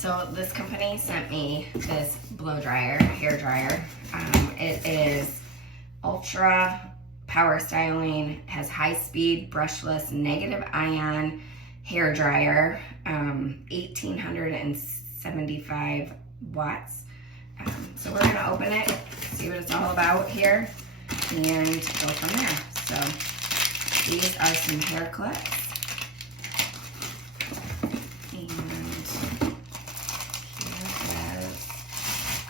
So this company sent me this blow dryer, hair dryer. It is ultra power styling, has high speed, brushless, negative ion hair dryer, 1875 watts. So we're gonna open it, see what it's all about here, and go from there. So these are some hair clips.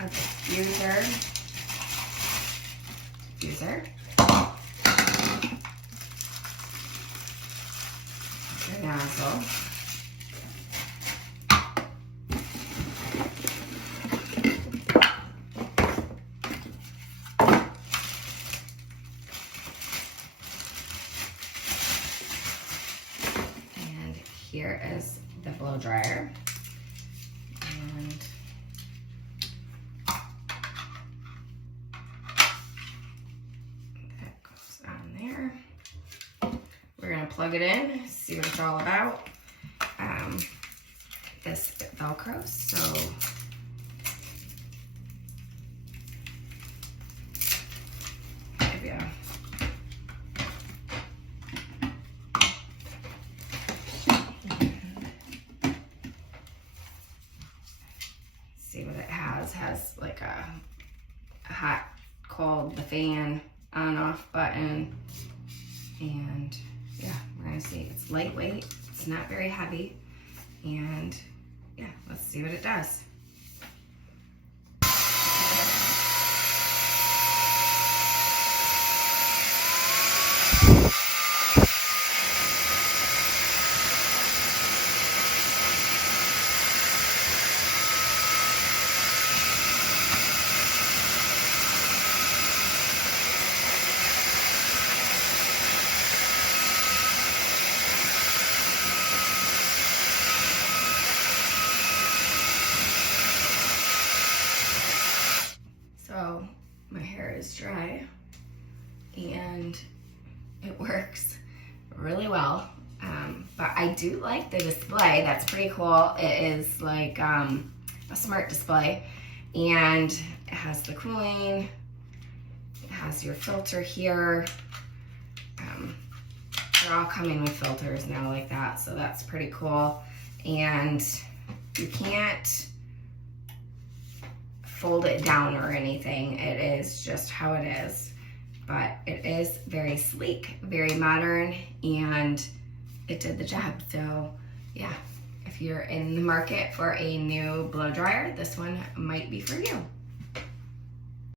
And here is a diffuser. The nozzle. And here is the blow dryer. And that goes on there. We're gonna plug it in, see what it's all about. This Velcro, so there we go. See what it has. Has like a hot, cold, the fan on off button, and yeah, we're gonna see. It's lightweight, it's not very heavy, and yeah, let's see what it does. So my hair is dry and it works really well. But I do like the display. That's pretty cool. It is like a smart display, and it has the cooling. It has your filter here. They're all coming with filters now like that, so that's pretty cool. And you can't fold it down or anything. It is just how it is. But it is very sleek, very modern, and it did the job. So yeah, if you're in the market for a new blow dryer, this one might be for you.